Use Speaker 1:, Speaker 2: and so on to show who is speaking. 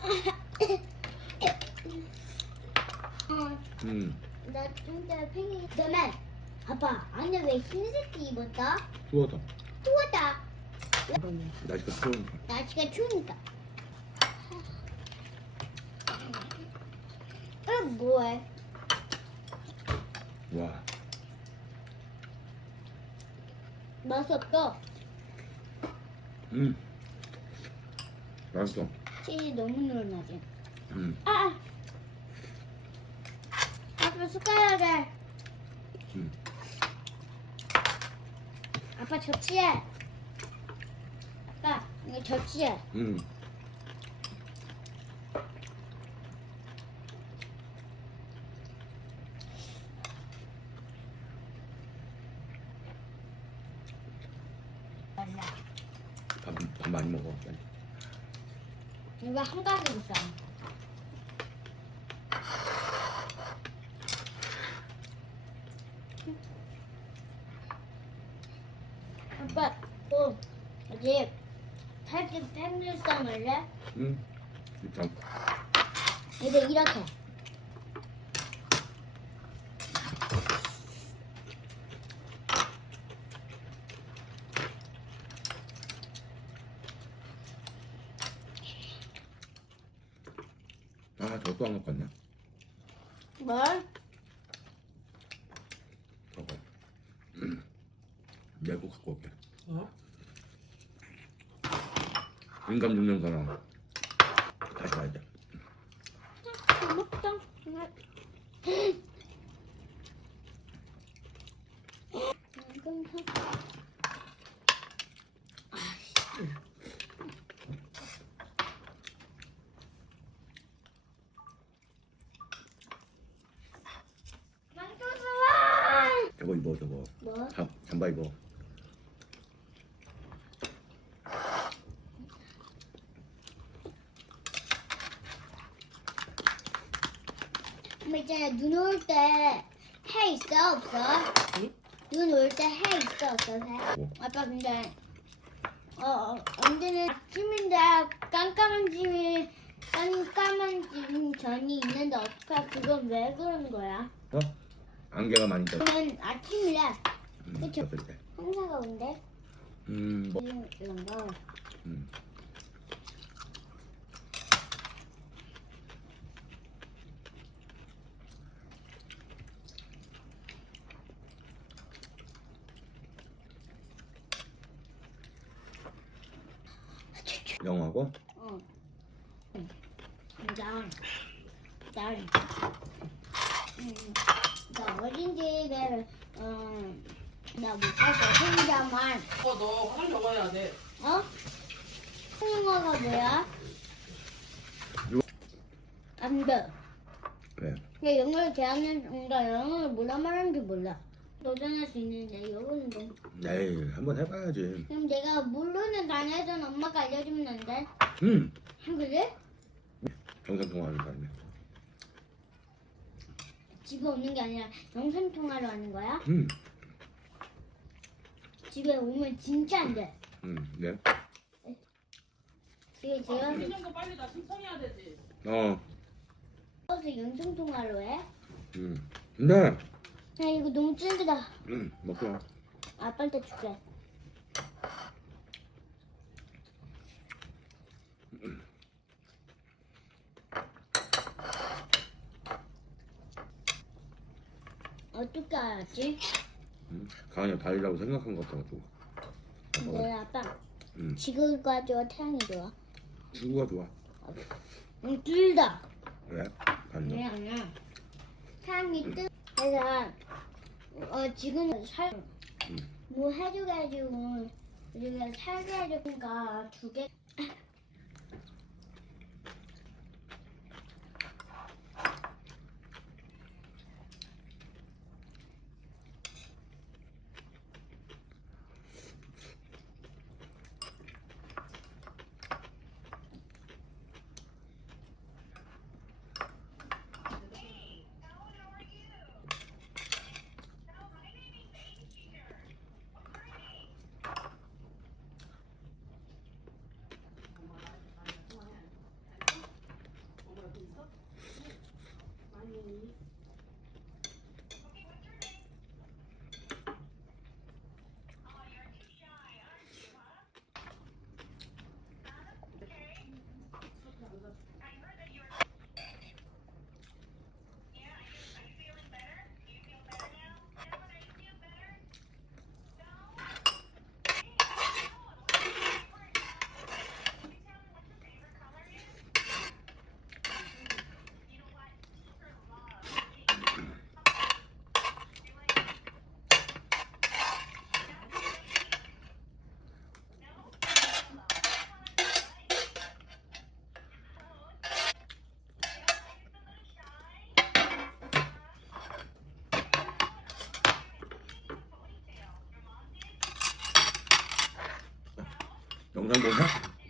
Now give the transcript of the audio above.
Speaker 1: 나 진짜 팽이. 그러면 아빠 안에 왜 흰색이 입었다?
Speaker 2: 추워서.
Speaker 1: 추웠다.
Speaker 2: 날씨가 추우니까.
Speaker 1: 날씨가 추우니까. 뭐해?
Speaker 2: 와.
Speaker 1: 맛이 없어.
Speaker 2: 맛있어.
Speaker 1: 치즈 너무 늘어나지.
Speaker 2: 음.
Speaker 1: 아! 아빠 숟가락에. 아빠 접시에. 아빠 이거 접시에. 몰라.
Speaker 2: 밥 많이 먹어. 빨리.
Speaker 1: 이거 한 가지 있어. 아빠 또 어디 살짝 팬들쌈 할래?
Speaker 2: 일단
Speaker 1: 이거 이렇게.
Speaker 2: 저것도 안 갖고 왔냐?
Speaker 1: 뭘?
Speaker 2: 저거. 내고 갖고 올게. 인감증명서랑 다시 가야 돼.
Speaker 1: 먹자.
Speaker 2: 저거 입어 저거.
Speaker 1: 뭐?
Speaker 2: 잠바 입어.
Speaker 1: 엄마 있잖아 눈 올 때 해 있어 없어?
Speaker 3: 응?
Speaker 1: 눈 올 때 해 있어 없어 해?
Speaker 2: 뭐?
Speaker 1: 아빠 근데 언제는 아침인데 깜깜한 집 전이 있는데 어떡해 그건 왜 그런 거야?
Speaker 2: 안개가 많이 떠.
Speaker 1: 그러면 아침이래. 그쵸?
Speaker 2: 떴을 때.
Speaker 1: 행사가 온대.
Speaker 2: 뭐.
Speaker 1: 이런 거.
Speaker 2: 영하고.
Speaker 1: 나 어린 집에 나 못 가서 혼자만.
Speaker 3: 너 화장 적어야 돼.
Speaker 1: 어? 영어가 뭐야? 안 돼.
Speaker 2: 왜?
Speaker 1: 내 영어를 대하는가 영어를 뭐라 말하는지 몰라. 도전할 수 있는데 영어인데.
Speaker 2: 에이 한번 해봐야지.
Speaker 1: 그럼 내가 모르는 단어에선 엄마가 알려주면 안 돼? 그래?
Speaker 2: 영상 통화하는 사람이.
Speaker 1: 집에 오는 게 아니라 영상 통화로 하는 거야? 집에 오면 진짜 안 돼.
Speaker 2: 네.
Speaker 1: 집에 제가
Speaker 3: 신청도 빨리 다 신청해야 되지.
Speaker 1: 와서 영상 통화로 해?
Speaker 2: 근데
Speaker 1: 야 이거 너무 찐득다.
Speaker 2: 먹자.
Speaker 1: 아빠한테 줄게. 어떻게 알았지?
Speaker 2: 가은이가 달리라고 생각한 것 같아가지고.
Speaker 1: 근데 아빠 지구가 좋아 태양이 좋아?
Speaker 2: 지구가 좋아.
Speaker 1: 둘 다.
Speaker 2: 왜? 가은이.
Speaker 1: 아니야. 태양이 뜨면서 지구는 뭐 해줘가지고 우리가 살게 해주니까 두 개.
Speaker 2: 영상 보냐?